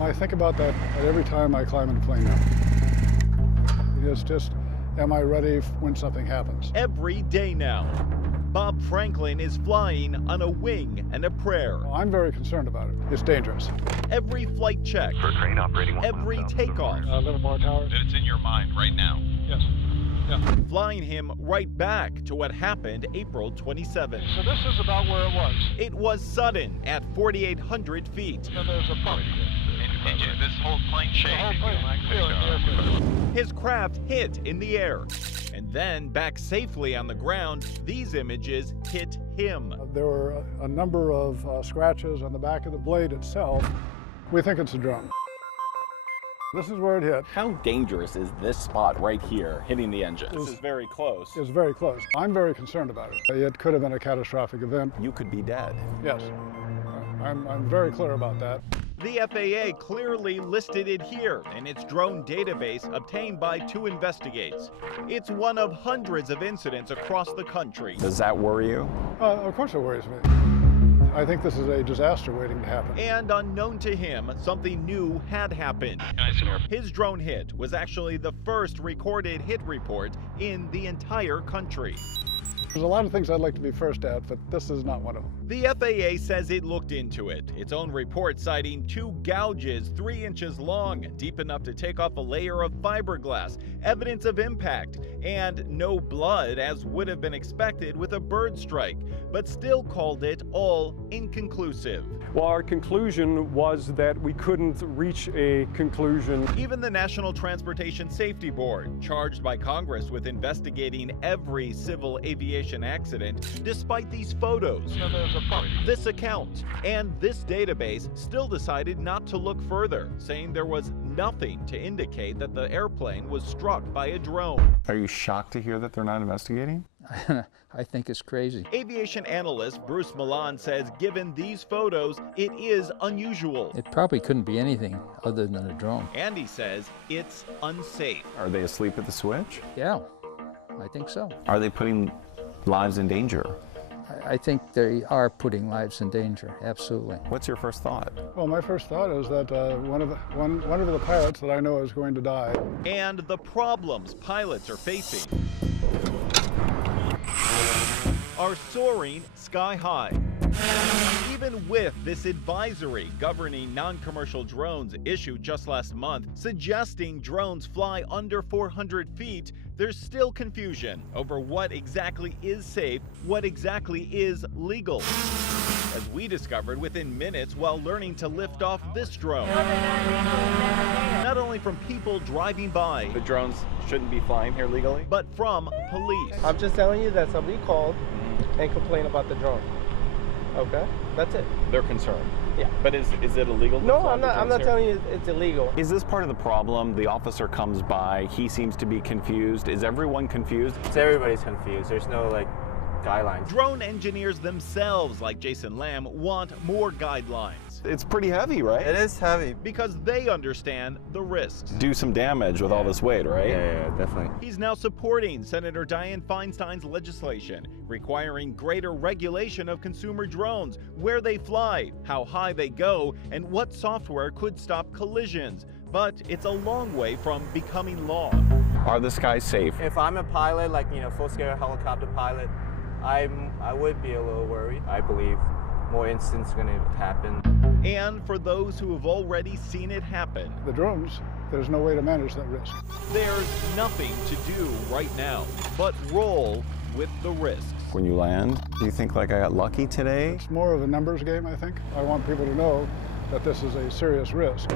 I think about that every time I climb in a plane now. It's just, am I ready when something happens? Every day now, Bob Franklin is flying on a wing and a prayer. I'm very concerned about it. It's dangerous. Every flight check, For train operating every takeoff, Livermore Tower. It's in your mind right now. Yes. Yeah. flying him right back to what happened April 27th. So this is about where it was. It was sudden at 4,800 feet. So there's a pump. This whole plane shaking. His craft hit in the air, and then back safely on the ground, these images hit him. There were a number of scratches on the back of the blade itself. We think it's a drone. This is where it hit. How dangerous is this spot right here hitting the engine? This is very close. It's very close. I'm very concerned about it. It could have been a catastrophic event. You could be dead. Yes. I'm very clear about that. The FAA clearly listed it here in its drone database obtained by 2 investigates. It's one of hundreds of incidents across the country. Does that worry you? Of course it worries me. I think this is a disaster waiting to happen. And unknown to him, something new had happened. His drone hit was actually the first recorded hit report in the entire country. There's a lot of things I'd like to be first at, but this is not one of them. The FAA says it looked into it. Its own report citing 2 gouges 3 inches long, deep enough to take off a layer of fiberglass, evidence of impact, and no blood as would have been expected with a bird strike, but still called it all inconclusive. Well, our conclusion was that we couldn't reach a conclusion. Even the National Transportation Safety Board, charged by Congress with investigating every civil aviation accident, despite these photos, this account, and this database, still decided not to look further, saying there was nothing to indicate that the airplane was struck by a drone. Are you shocked to hear that they're not investigating? I think it's crazy. Aviation analyst Bruce Milan says given these photos, it is unusual. It probably couldn't be anything other than a drone. And he says it's unsafe. Are they asleep at the switch? Yeah, I think so. Are they putting lives in danger? I think they are putting lives in danger, absolutely. What's your first thought? Well, my first thought is that one of the pilots that I know is going to die. And the problems pilots are facing are soaring sky high. Even with this advisory governing non-commercial drones issued just last month, suggesting drones fly under 400 feet, there's still confusion over what exactly is safe, what exactly is legal. As we discovered within minutes while learning to lift off this drone. Not only from people driving by, The drones shouldn't be flying here legally? but from police. I'm just telling you that somebody called and complained about the drone. Okay, that's it. They're concerned. Yeah. But is it illegal? to No, fly I'm the not drones here? telling you it's illegal. Is this part of the problem? The officer comes by, he seems to be confused. Is everyone confused? Everybody's confused. There's no guidelines. Drone engineers themselves, like Jason Lamb, want more guidelines It's pretty heavy, right? It is heavy. because they understand the risks. Do some damage with all this weight, right? Yeah, definitely. He's now supporting Senator Dianne Feinstein's legislation requiring greater regulation of consumer drones, where they fly, how high they go, and what software could stop collisions. But it's a long way from becoming law. Are the skies safe? If I'm a pilot, full-scale helicopter pilot, I would be a little worried. I believe more incidents are going to happen. And for those who have already seen it happen, The drones, there's no way to manage that risk. there's nothing to do right now but roll with the risks. When you land, do you think I got lucky today? It's more of a numbers game, I think. I want people to know that this is a serious risk.